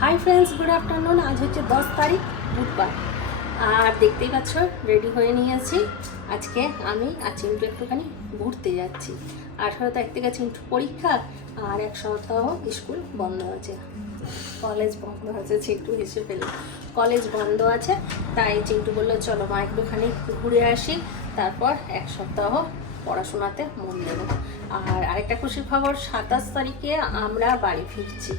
Hi friends good afternoon আজ হচ্ছে দশ তারিখ, বুধবার। আর দেখতেই পাচ্ছ রেডি হয়ে নিয়েছি। আজকে আমি আর চিন্টু একটুখানি ঘুরতে যাচ্ছি। আঠারো তারিখ থেকে চিন্টু পরীক্ষা আর এক সপ্তাহ স্কুল বন্ধ আছে। কলেজ বন্ধ আছে, চিন্টু হেসে ফেলে কলেজ বন্ধ আছে, তাই চিন্টু বলল, চলো মা, একটুখানি ঘুরে আসি। তারপর এক সপ্তাহ পড়াশোনাতে মন দেবো। আর আরেকটা খুশির খবর, সাতাশ তারিখে আমরা বাড়ি ফিরছি।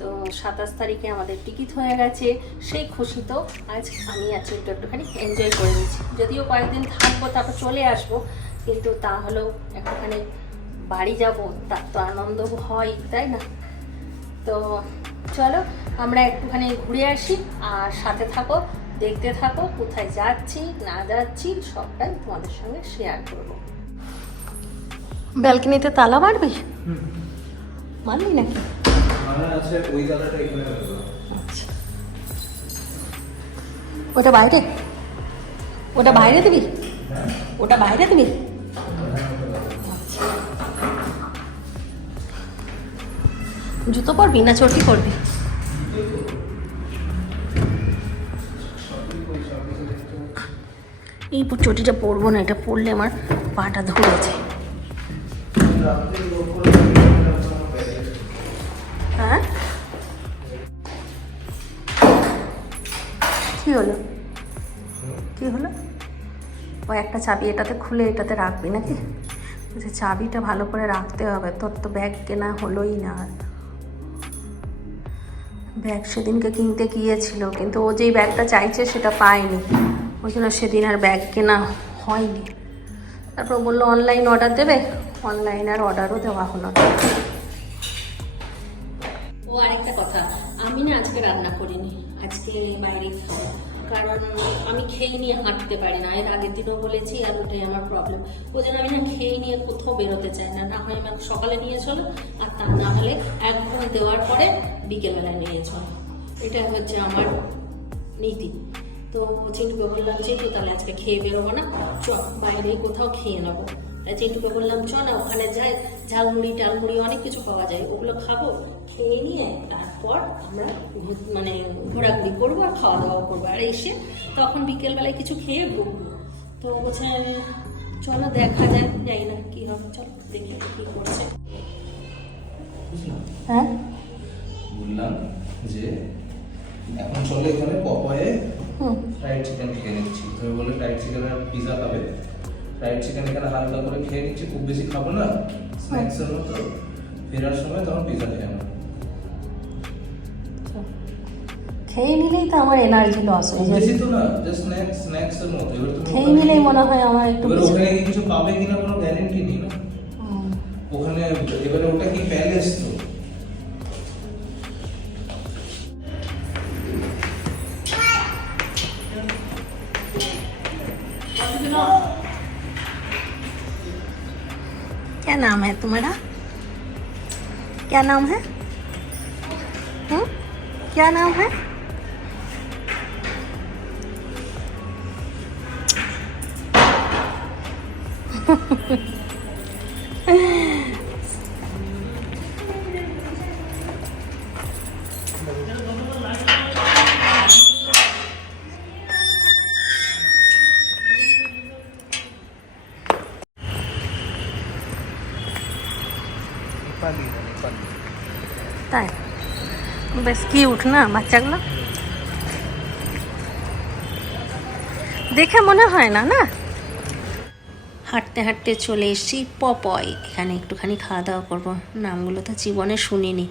তো সাতাশ তারিখে আমাদের টিকিট হয়ে গেছে, সেই খুশি তো আজ আমি আর চিন্টু একটুখানি এনজয় করে নিচ্ছি। যদিও কয়েকদিন থাকব, তারপর চলে আসব, কিন্তু তাহলেও একটুখানি বাড়ি যাব, তার তো আনন্দ হয়, তাই না? তো চলো, আমরা একটুখানি ঘুরে আসি, আর সাথে থাকো, দেখতে থাকো, কোথায় যাচ্ছি, না যাচ্ছি, সবটাই তোমাদের সঙ্গে শেয়ার করব। ব্যালকনিতে তালা মারবি? মারবি নাকি? আছে ওই জায়গাটা এখানে আচ্ছা। ওটা বাইরে? ওটা বাইরে দিবি? ওটা বাইরে দিবি? আচ্ছা। জুতো পরবি না চটি পরবি? এই চটিটা পরবো না এটা পরলে আমার পাটা ধরেছে কি হলো? কি হলো? ও একটা চাবি এটাতে খুলে এটাতে রাখবি নাকি? বলছে, চাবিটা ভালো করে রাখতে হবে। তোর তো ব্যাগ কেনা হলোই না আর। ব্যাগ সেদিনকে কিনতে গিয়েছিল, কিন্তু ও যেই ব্যাগটা চাইছে সেটা পায়নি। ওই জন্য সেদিন আর ব্যাগ কেনা হয়নি। তারপর বলল, অনলাইন অর্ডার দেবে? অনলাইন আর অর্ডারও দেওয়া হলো না। আজকে বাইরে কারণ আমি খেয়ে নিয়ে হাঁটতে পারি না। এর আগের দিনও বলেছি, আর ওটাই আমার প্রবলেম ওই জন্য আমি না খেয়ে নিয়ে কোথাও বেরোতে চাই না। না হয় আমাকে সকালে নিয়ে চলো, আর তা না হলে এক ঘণ্টা দেওয়ার পরে বিকেলবেলায় নিয়ে চলো। এটা হচ্ছে আমার নীতি। তো চিন্টুকে বললাম চিন্টু তাহলে আজকে খেয়ে বেরোবো না। চ বাইরে কোথাও খেয়ে নেব। চিন্টুকে বললাম চ না ওখানে যাই। ঝালমুড়ি টালমুড়ি অনেক কিছু পাওয়া যায়। ওগুলো খাব খেয়ে নিয়ে তারপর আমরা মানে ঘোরাঘুরি করব আর খাওয়া দাওয়া করব। আর এসে তখন বিকেলবেলায় কিছু খেয়ে ঘুরবো। তো বলছে চলো দেখা যায় যাই না কি হবে। চলো দেখি কি করছে। হ্যাঁ? বললাম যে এখন চলে এখানে পপায়ে ফ্রাইড চিকেন খেয়ে নিচ্ছি। তুমি বলে ফ্রাইড চিকেন আর পিজা খাবে? ফ্রাইড চিকেন এখানে হালকা করে খেয়ে নিচ্ছি খুব বেশি খাব না। স্ন্যাক্সের মতো। ফেরার সময় তখন পিজা খেয়ে নেব। খেয়ে নিলেই তো আমার এনার্জি লস হয়ে যাবে বেশি তো না জাস্ট স্ন্যাক্স স্ন্যাক্সের মতো। এবার তুমি খেয়ে নিলেই মনে হয় আমার একটু বেশি ওখানে কিছু পাবে কিনা কোনো গ্যারেন্টি নেই না। ওখানে এবারে ওটা কি প্যালেস তো? है तुम्हारा क्या नाम है हु? क्या नाम है Ha ha ha. না বাচ্চাগুলো? দেখে মনে হয় না না? হাঁটতে হাঁটতে চলে এসেছি পপয়। এখানে একটুখানি খাওয়া দাওয়া করব। নামগুলো তো জীবনে শুনিনি।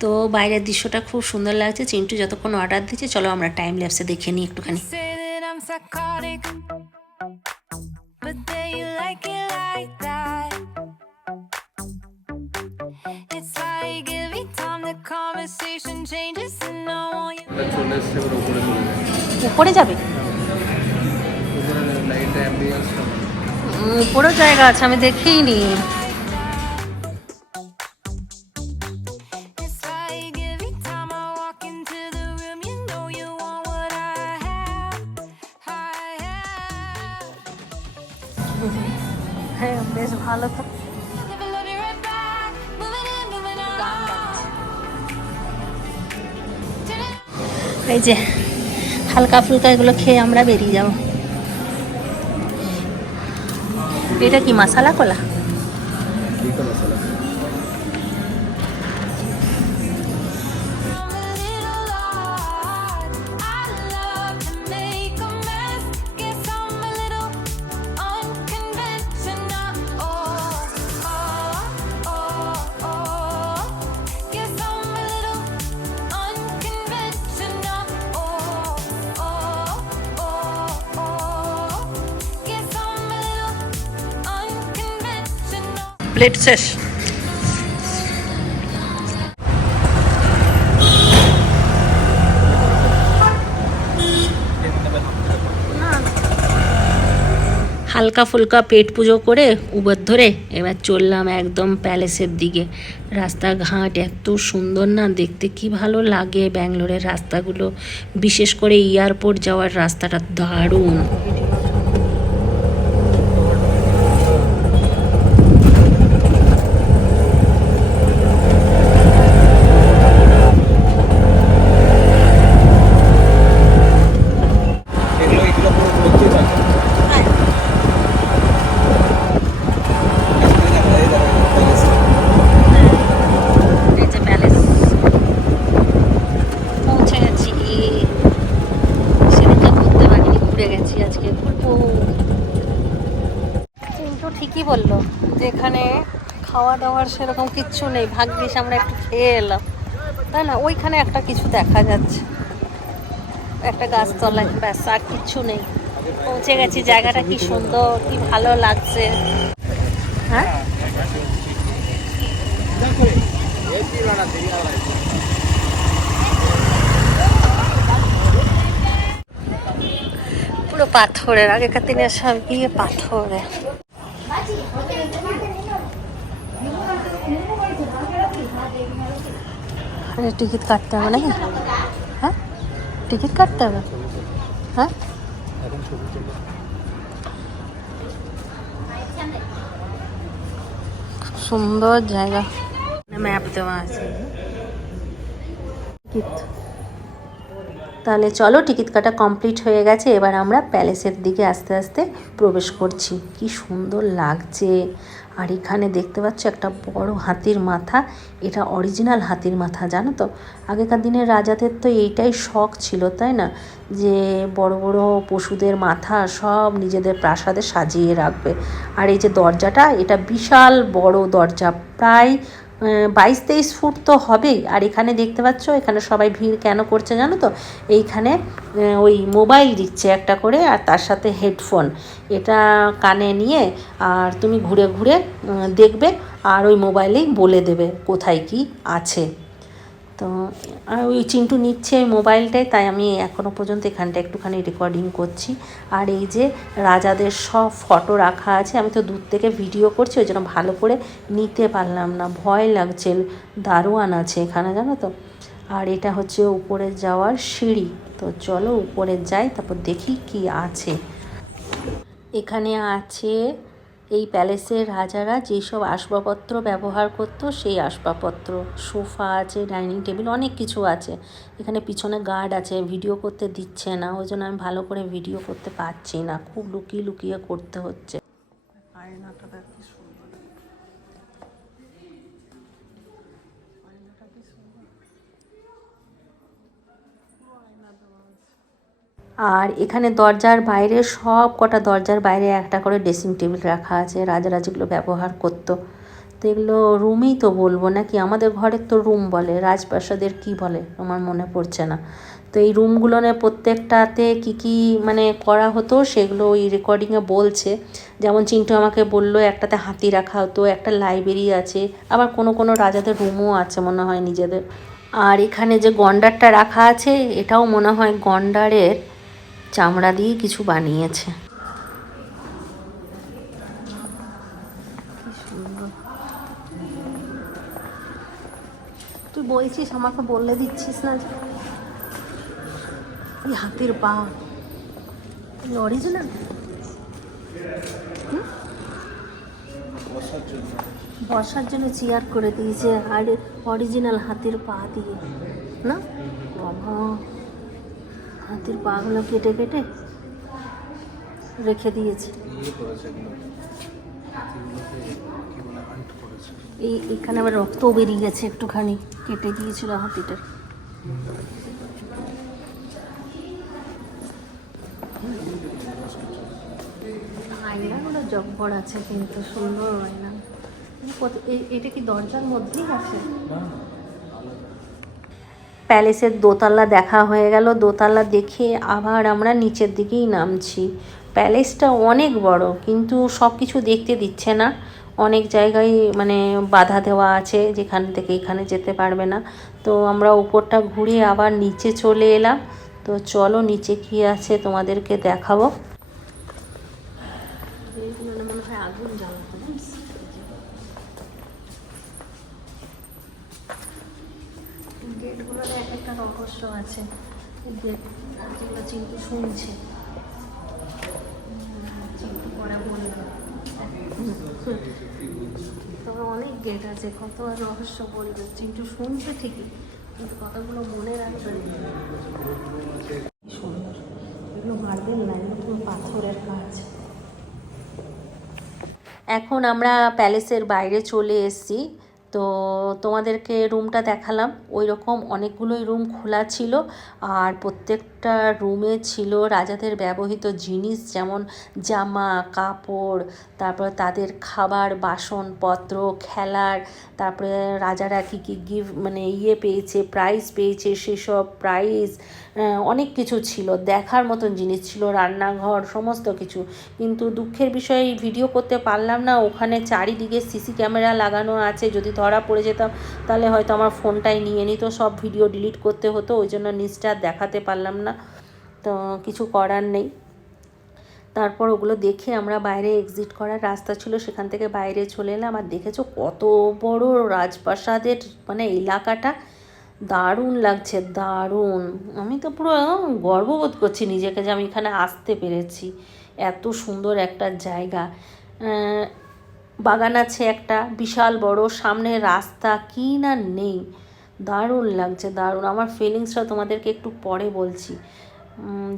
তো বাইরের দৃশ্যটা খুব সুন্দর লাগছে। চিন্টু যতক্ষণ অর্ডার দিচ্ছে চলো আমরা টাইম ল্যাপসে দেখে নিই একটুখানি। But then you like it like that. উপরে যাবে? উপরেও জায়গা আছে আমি দেখিনি যে হালকা ফুলকা এগুলো খেয়ে আমরা বেরিয়ে যাব। এটা কি মশালা কলা? প্লেট শেষ। হালকা ফুলকা পেট পুজো করে উবার ধরে এবার চললাম একদম প্যালেসের দিকে। রাস্তাঘাট এত সুন্দর না, দেখতে কি ভালো লাগে? ব্যাঙ্গালোরের রাস্তাগুলো, বিশেষ করে এয়ারপোর্ট যাওয়ার রাস্তাটা দারুণ এগুলো এগুলো পুরো ভর্তি থাকে এই যে প্যালেস পৌঁছে গেছি সেদিনটা ঘুরতে পারিনি ঘুরে গেছি আজকে ঘুরবো কিন্তু ঠিকই বলল যে এখানে খাওয়া দাওয়ার সেরকম কিচ্ছু নেই ভাগ্যিস আমরা একটু খেয়ে এলাম। তাই না, ওইখানে একটা কিছু দেখা যাচ্ছে। একটা গাছতলায়, ব্যাস, আর কিচ্ছু নেই। পৌঁছে গেছি, জায়গাটা কি সুন্দর, কি ভালো লাগছে। হ্যাঁ? পুরো পাথরের, আগেকার দিনে সব গিয়ে পাথরে টিকিট কাটতে হবে নাকি? হ্যাঁ? টিকিট কাটতে হবে? হ্যাঁ? খুব সুন্দর জায়গা। ম্যাপ দেওয়া আছে। টিকিট। তাহলে চলো টিকিট কাটা কমপ্লিট হয়ে গেছে, এবার আমরা প্যালেসের দিকে আস্তে আস্তে প্রবেশ করছি। কি সুন্দর লাগছে। আর এখানে দেখতে পাচ্ছ একটা বড় হাতির মাথা, এটা অরিজিনাল হাতির মাথা, জানো তো? আগেকার দিনের রাজাদের তো এইটাই শখ ছিল, তাই না? যে বড় বড় পশুদের মাথা সব নিজেদের প্রাসাদে সাজিয়ে রাখবে। আর এই যে দরজাটা, এটা বিশাল বড় দরজা, প্রায় বাইশ তেইশ ফুট তো হবেই। আর এখানে দেখতে পাচ্ছ, এখানে সবাই ভিড় কেন করছে জানো তো? এইখানে ওই মোবাইল দিচ্ছে একটা করে আর তার সাথে হেডফোন। এটা কানে নিয়ে আর তুমি ঘুরে ঘুরে দেখবে আর ওই মোবাইলেই বলে দেবে কোথায় কি আছে। তো, আর ওই চিন্টু নিচ্ছে ওই মোবাইলটাই তাই আমি এখনও পর্যন্ত এখানটা একটুখানি রেকর্ডিং করছি। আর এই যে রাজাদের সব ফটো রাখা আছে, আমি তো দূর থেকে ভিডিও করছি, ওই জন্য ভালো করে নিতে পারলাম না। ভয় লাগছে, দারোয়ান আছে এখানে, জানো তো? আর এটা হচ্ছে উপরে যাওয়ার সিঁড়ি। তো চলো উপরে যাই, তারপর দেখি কি আছে। এখানে আছে এই প্যালেসের রাজারা যেসব আসবাবপত্র ব্যবহার করত, সেই আসবাবপত্র, সোফা আছে, ডাইনিং টেবিল, অনেক কিছু আছে। এখানে পিছনে গার্ড আছে, ভিডিও করতে দিচ্ছে না, ওই জন্য আমি ভালো করে ভিডিও করতে পারছি না। খুব লুকিয়ে লুকিয়ে করতে হচ্ছে। আর এখানে দরজার বাইরে সব কটা দরজার বাইরে একটা করে ড্রেসিং টেবিল রাখা আছে। রাজারা যেগুলো ব্যবহার করতো। তো এগুলো রুমই তো বলব নাকি? আমাদের ঘরের তো রুম বলে। রাজপ্রাসাদের কি বলে? আমার মনে পড়ছে না। তো এই রুমগুলোনে প্রত্যেকটাতে কি কি মানে করা হতো সেগুলো ওই রেকর্ডিংয়ে বলছে। যেমন চিন্টু আমাকে বলল, একটাতে হাতি রাখা হতো, একটা লাইব্রেরি আছে। আবার কোনো কোনো রাজাদের রুমও আছে মনে হয় নিজেদের। আর এখানে যে গন্ডারটা রাখা আছে, এটাও মনে হয় গন্ডারের চামড়া দিয়ে কিছু বানিয়েছে। তুই বলছিস, আমাকে বললে দিচ্ছিস না এই হাতির পা। অরিজিনাল বসার জন্য চেয়ার করে দিয়েছে, আর অরিজিনাল হাতির পা দিয়ে। না? বাবা। হাতির পাগুলো কেটে কেটে রেখে দিয়েছে। এই এখানে আবার রক্ত বেরিয়ে গেছে একটুখানি কেটে দিয়েছিল হাতিটার। আয়নাগুলো জব্বর আছে কিন্তু সুন্দর আয়না। এটা কি দরজার মধ্যেই আছে? প্যালেসের দোতলা দেখা হয়ে গেল। দোতলা দেখে আবার আমরা নিচের দিকেই নামছি। প্যালেসটা অনেক বড়, কিন্তু সব কিছু দেখতে দিচ্ছে না। অনেক জায়গায় মানে বাধা দেওয়া আছে, যেখান থেকে এখানে যেতে পারবে না। তো আমরা উপরটা ঘুরে আবার নিচে চলে এলাম। তো চলো নিচে কি আছে তোমাদেরকে দেখাবো। মনে হয় আগুন গেটগুলোর এক একটা রহস্য আছে। যেগুলো চিন্তু শুনছে। চিন্তু পরে বলল তবে অনেক গেট আছে, কত রহস্য বলবে। চিন্তু শুনছে ঠিকই, কিন্তু কথাগুলো মনে রাখবে সুন্দর। মার্বেল না পুরো পাথরের কাজ এখন আমরা প্যালেসের বাইরে চলে এসেছি। তো তোমাদেরকে রুমটা দেখালাম। ওই রকম অনেকগুলোই রুম খোলা ছিল আর প্রত্যেকটা রুমে ছিল রাজাদের ব্যবহৃত জিনিস যেমন জামা, কাপড়, তারপর তাদের খাবার, বাসনপত্র, খেলার, তারপরে রাজারা কী কী গিফট মানে ইয়ে পেয়েছে প্রাইজ পেয়েছে, সেসব প্রাইজ অনেক কিছু ছিল। দেখার মতন জিনিস ছিল, রান্নাঘর, সমস্ত কিছু। কিন্তু দুঃখের বিষয়ে ভিডিও করতে পারলাম না। ওখানে চারিদিকে সিসি ক্যামেরা লাগানো আছে। যদি ধরা পড়ে যেতাম, তাহলে হয়তো আমার ফোনটাই নিয়ে নিত, সব ভিডিও ডিলিট করতে হতো, ওই জন্য নিচটা দেখাতে পারলাম না, তো কিছু করার নেই। তারপর ওগুলো দেখে আমরা বাইরে এক্সিট করার রাস্তা ছিল, সেখান থেকে বাইরে চলে এলাম, আর দেখেছ কত বড় রাজপ্রাসাদের মানে এলাকাটা দারুণ লাগছে, দারুণ। আমি তো পুরো গর্ববোধ করছি নিজেকে যে আমি এখানে আসতে পেরেছি, এত সুন্দর একটা জায়গা। বাগান আছে একটা, বিশাল বড়, সামনে রাস্তা, কি না নেই। দারুণ লাগছে, দারুণ। আমার ফিলিংসটা তোমাদেরকে একটু পরে বলছি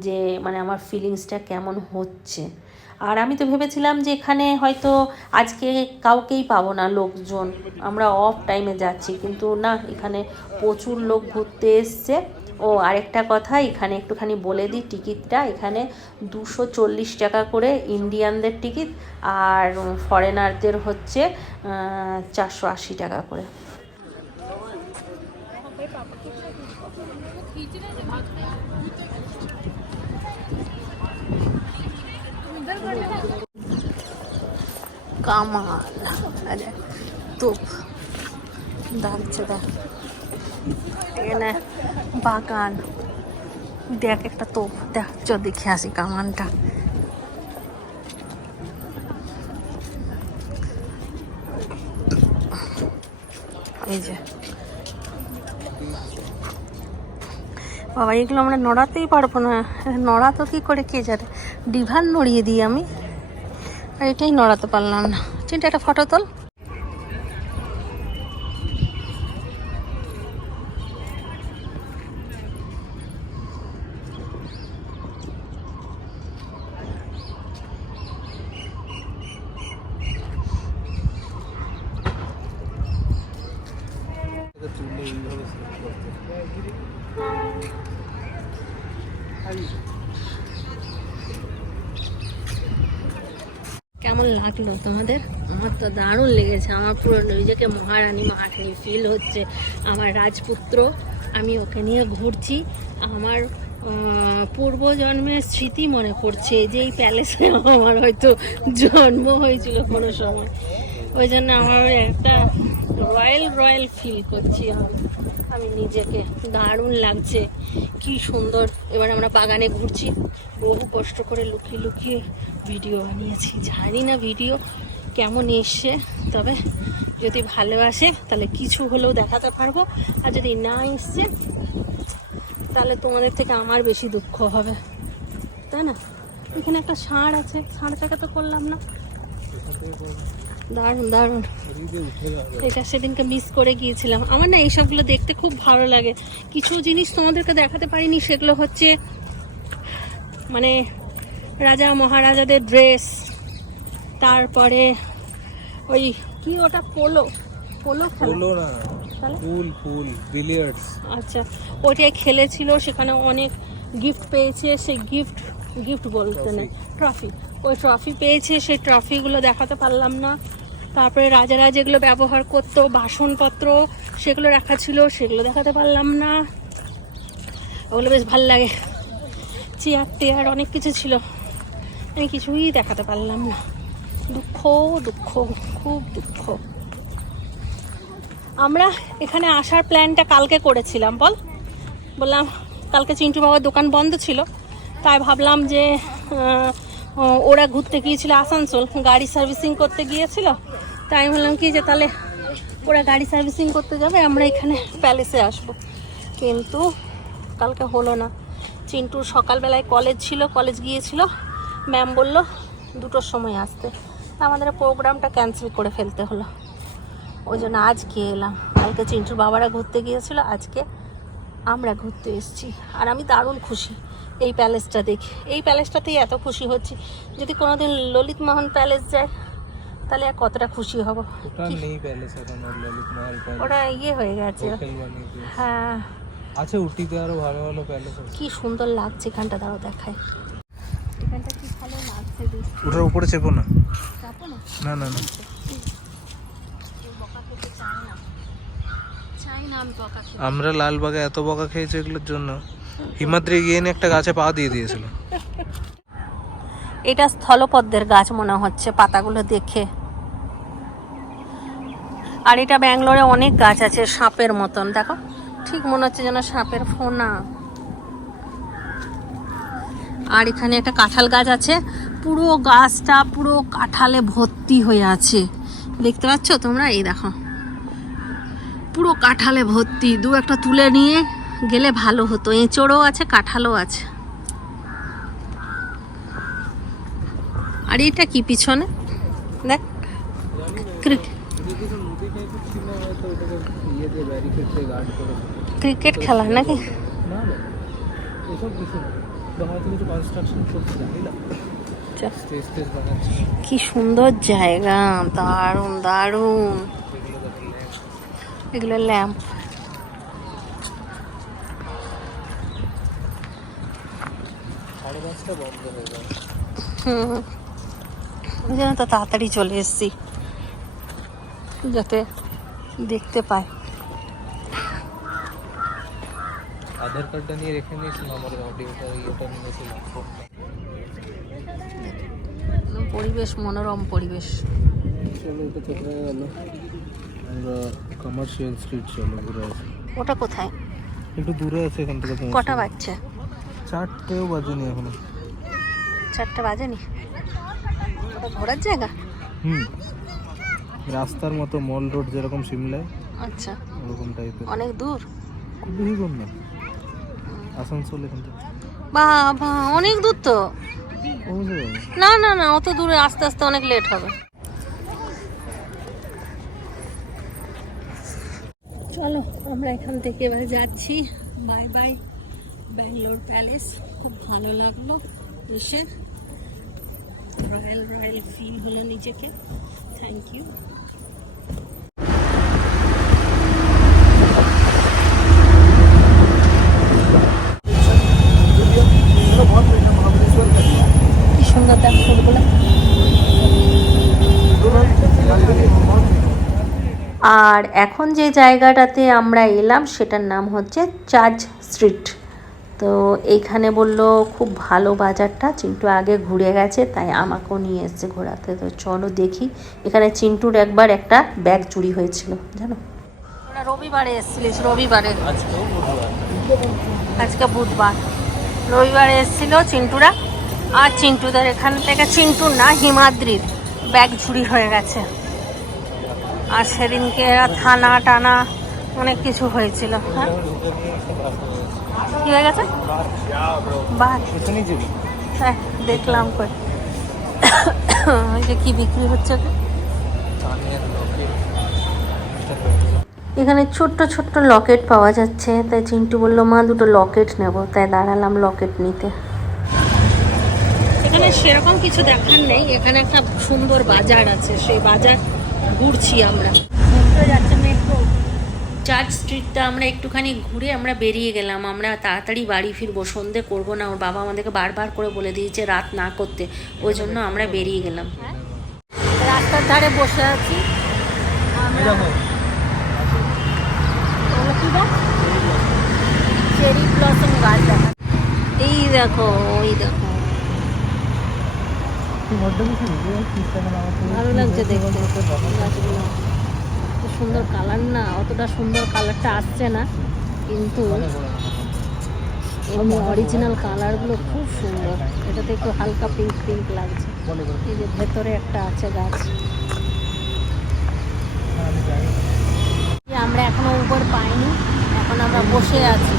যে মানে আমার ফিলিংসটা কেমন হচ্ছে। আর আমি তো ভেবেছিলাম যে এখানে হয়তো আজকে কাউকেই পাবো না, লোকজন। আমরা অফ টাইমে যাচ্ছি, কিন্তু না, এখানে প্রচুর লোক ঘুরতে এসছে। ও আরেকটা কথা, এখানে একটুখানি বলে দিই টিকিটটা, এখানে দুশো চল্লিশ টাকা করে ইন্ডিয়ানদের টিকিট আর ফরেনারদের হচ্ছে চারশো আশি টাকা করে। কামাল, আরে তোপ দাঁড়ছে দেখ এখানে বাগান। দেখ একটা তোপ, দেখ চ দেখে আসি কামানটা। এই যে। বাবা, এগুলো আমরা নড়াতেই পারব না। নড়া তো কি করে কে জানে? ডিভান নড়িয়ে দিই আমি। আর এটাই নড়াতে পারলাম না। চিন্তা একটা ফটো তোল। কেমন লাগল, তোমাদের? আমার তো দারুণ লেগেছে, আমার পুরো নিজেকে মহারানী মহারানী ফিল হচ্ছে। আমার রাজপুত্র, আমি ওকে নিয়ে ঘুরছি। আমার পূর্বজন্মের স্মৃতি মনে পড়ছে যে এই প্যালেসে আমার হয়তো জন্ম হয়েছিল কোনো সময়। ওই জন্য আমার একটা রয়্যাল রয়্যাল ফিল করছি আমি। আমি নিজেকে দারুণ লাগছে, কি সুন্দর। এবার আমরা বাগানে ঘুরছি। বহু কষ্ট করে লুকিয়ে লুকিয়ে ভিডিও বানিয়েছি। জানি না ভিডিও কেমন এসছে, তবে যদি ভালোবাসে তাহলে কিছু হলেও দেখাতে পারব। আর যদি না এসছে, তাহলে তোমাদের থেকে আমার বেশি দুঃখ হবে। তাই না? এখানে একটা ষাঁড় আছে। ষাঁড়টাকে তো করলাম না। দারুণ দারুণ। এটা সেদিনকে মিস করে গিয়েছিলাম। আমার না এইসবগুলো দেখতে খুব ভালো লাগে। কিছু জিনিস তোমাদেরকে দেখাতে পারিনি সেগুলো হচ্ছে মানে রাজা মহারাজাদের ড্রেস তারপরে ওই কি ওটা পোলো পোলো হলো না ফুল ফুল বিলিয়ার্ডস আচ্ছা ওইটাই খেলেছিল সেখানে অনেক গিফট পেয়েছে সেই গিফট গিফট বলতে নেই ট্রফি ওই ট্রফি পেয়েছে, সেই ট্রফিগুলো দেখাতে পারলাম না। তারপরে রাজারা যেগুলো ব্যবহার করতো, বাসনপত্র সেগুলো রাখা ছিল, সেগুলো দেখাতে পারলাম না। ওগুলো বেশ ভালো লাগে। চেয়ার টেয়ার অনেক কিছু ছিল। আমি কিছুই দেখাতে পারলাম না। দুঃখ দুঃখ, খুব দুঃখ। আমরা এখানে আসার প্ল্যানটা কালকে করেছিলাম, বল? বললাম, কালকে চিন্টু বাবার দোকান বন্ধ ছিল। তাই ভাবলাম যে ওরা ঘুরতে গিয়েছিল আসানসোল, গাড়ি সার্ভিসিং করতে গিয়েছিল। তাই আমি বললাম কি যে তাহলে ওরা গাড়ি সার্ভিসিং করতে যাবে, আমরা এখানে প্যালেসে আসব। কিন্তু কালকে হলো না। চিন্টুর সকালবেলায় কলেজ ছিল, কলেজ গিয়েছিল। ম্যাম বলল, দুটোর সময় আসতে। আমাদের প্রোগ্রামটা ক্যান্সেল করে ফেলতে হলো। ওই জন্য আজকে এলাম। কালকে চিন্টুর বাবারা ঘুরতে গিয়েছিল, আজকে আমরা ঘুরতে এসেছি। আর আমি দারুণ খুশি। এই প্যালেসটা দেখে। এই প্যালেসটাতেই এত খুশি হচ্ছি। যদি কোনোদিন ললিত মোহন প্যালেস যায় তাহলে আর কতটা খুশি হব? ওটা ইয়ে হয়ে গেছে। হ্যাঁ। আছে উটিতে আরও ভালো ভালো প্যালেস কি সুন্দর লাগছে এখানটা দাঁড়াও দেখায় এখানটা কি ভালো লাগছে ওটার উপরে চেপো না। যাব না? না না না। আমরা লালবাগে এত বকা খেয়েছি এগুলোর জন্য। হিমাদ্রি গিয়ে একটা গাছে পা দিয়ে দিয়েছিল। এটা স্থলপদ্মের গাছ মনে হচ্ছে পাতাগুলো দেখে। আর এটা ব্যাঙ্গালোরে অনেক গাছ আছে সাপের মতন। দেখো, ঠিক মনে হচ্ছে যেন সাপের ফোনা। আর এখানে একটা কাঁঠাল গাছ আছে। পুরো গাছটা পুরো কাঁঠালে ভর্তি হয়ে আছে। দেখতে পাচ্ছ তোমরা? এই দেখো। পুরো কাঁঠালে ভর্তি। দু একটা তুলে নিয়ে গেলে ভালো হতো। এঁচড়ও আছে, কাঁঠালও আছে। আর এটা কি পিছনে? দেখ। ক্রিক- ক্রিকেট খেলা নাকি? কি সুন্দর জায়গা, দারুণ দারুণ। এগুলো ল্যাম্প। সাড়ে বন্ধ হয়ে যাবে হুম। ওই জন্য তো তাড়াতাড়ি চলে এসেছি। যাতে দেখতে পায় আধার কার্ডটা নিয়ে রেখে নিয়েছিলাম আমার অডিওটা ইয়েটা নিয়েছিলাম পরিবেশ মনোরম পরিবেশ। আমরা কমার্শিয়াল স্ট্রিট চলো ঘুরে আসি। ওটা কোথায়? একটু দূরে আছে এখান থেকে কটা বাজছে? চারটেও বাজেনি এখনও। চারটে বাজেনি। ঘোরার জায়গা? হুম। রাস্তার মতো মল রোড যেরকম সিমলায় আচ্ছা। ওরকম টাইপের অনেক দূর? খুব বেশি দূর না। আসানসোল এখান থেকে। বাবা অনেক দূর তো? না না না অত দূরে আস্তে আস্তে অনেক লেট হবে। চলো আমরা এখান থেকে এবার যাচ্ছি। বাই বাই ব্যাঙ্গালোর প্যালেস খুব ভালো লাগল। এসে রয়্যাল রয়্যাল ফিল হলো নিজেকে। থ্যাংক ইউ সুন্দর ফুলগুলো। আর এখন যে জায়গাটাতে আমরা এলাম, সেটার নাম হচ্ছে চার্চ স্ট্রিট। তো এইখানে বলল, খুব ভালো বাজারটা, চিন্টু আগে ঘুরে গেছে, তাই আমাকেও নিয়ে এসছে ঘোরাতে। তো চলো দেখি, এখানে চিন্টুর একবার একটা ব্যাগ চুরি হয়েছিল, জানো? রবিবারে এসেছিলিস রবিবারে। আজকে বুধবার। রবিবারে এসেছিল চিন্টুরা, আর চিন্টুদের এখান থেকে চিন্টুর না, হিমাদ্রির ব্যাগ চুরি হয়ে গেছে। আর সেদিনকে থানা টানা অনেক কিছু হয়েছিল হ্যাঁ? কি হয়ে গেছে? হ্যাঁ দেখলাম কই। ওই যে কি বিক্রি হচ্ছে? এখানে ছোট্ট ছোট্ট লকেট পাওয়া যাচ্ছে। তাই চিন্টু বলল মা দুটো লকেট নেব। তাই দাঁড়ালাম লকেট নিতে। এখানে সেরকম কিছু দেখার নেই। এখানে একটা সুন্দর বাজার আছে। সেই বাজার ঘুরছি আমরা। যাচ্ছে। চার্চ স্ট্রিটটা আমরা একটুখানি ঘুরে আমরা বেরিয়ে গেলাম। আমরা তাড়াতাড়ি বাড়ি ফিরবো সন্ধে করব না। ওর বাবা আমাদেরকে বারবার করে বলে দিয়েছে রাত না করতে। ওই জন্য আমরা বেরিয়ে গেলাম। রাস্তার ধারে বসে আছি? চেরি ব্লসম গাছ দেখা। এই দেখো ওই দেখো। ভালো লাগছে দেখতে। গাছগুলো। সুন্দর কালার না, অতটা সুন্দর কালারটা আসছে না, কিন্তু এমনি অরিজিনাল কালারগুলো খুব সুন্দর। এটাতে একটু হালকা পিঙ্ক পিঙ্ক লাগছে। এই যে ভেতরে একটা আছে গাছ। আমরা এখনও উপর পাইনি, এখন আমরা বসে আছি।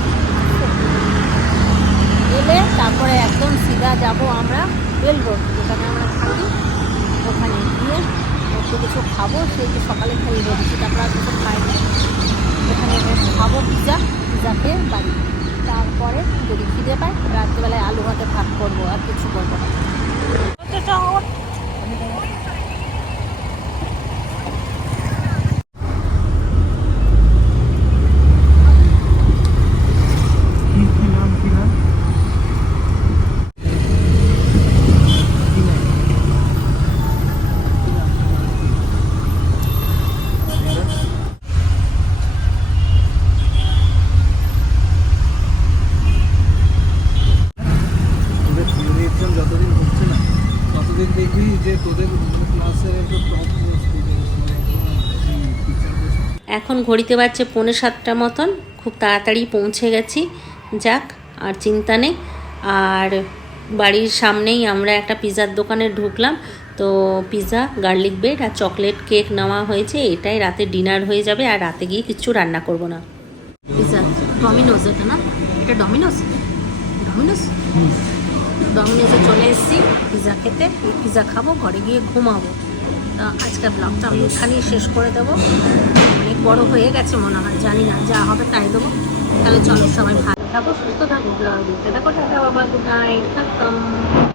এলে তারপরে একদম সিধা যাব আমরা বেল রোড যেখানে আমরা থাকি, ওখানে গিয়ে একটু কিছু খাব, সেই সকালে খেয়ে বেরিয়েছি তারপর আর কিছু খাই না এখানে খাব পিজা পিজা খেয়ে বাড়ি। তারপরে যদি খিদে পায়, রাত্রিবেলায় আলু ভাতে ভাত করব আর কিছু করব না তোদের থিওরি এক্সাম যতদিন হচ্ছে না ততদিন দেখবি যে তোদের ক্লাসের টপ এখন ঘড়িতে বাজছে পৌনে সাতটা মতন। খুব তাড়াতাড়ি পৌঁছে গেছি। যাক আর চিন্তা নেই। আর বাড়ির সামনেই আমরা একটা পিৎজার দোকানে ঢুকলাম। তো পিৎজা গার্লিক ব্রেড আর চকলেট কেক নেওয়া হয়েছে। এটাই রাতে ডিনার হয়ে যাবে আর রাতে গিয়ে কিচ্ছু রান্না করব না। পিৎজা ডমিনোজ এটা না? এটা ডমিনোজ ডমিনোজ ডমিনোজে চলে এসেছি। পিৎজা খেতে। পিৎজা খাব ঘরে গিয়ে ঘুমাবো। আজকের ব্লগটা আমি এখানেই শেষ করে দেবো। অনেক বড় হয়ে গেছে মনে হয়, জানি না যা হবে তাই দেবো। তাহলে চলো সবাই ভালো থাকো, সুস্থ থাকো ব্লগ টাটা, বাবা গুড নাইট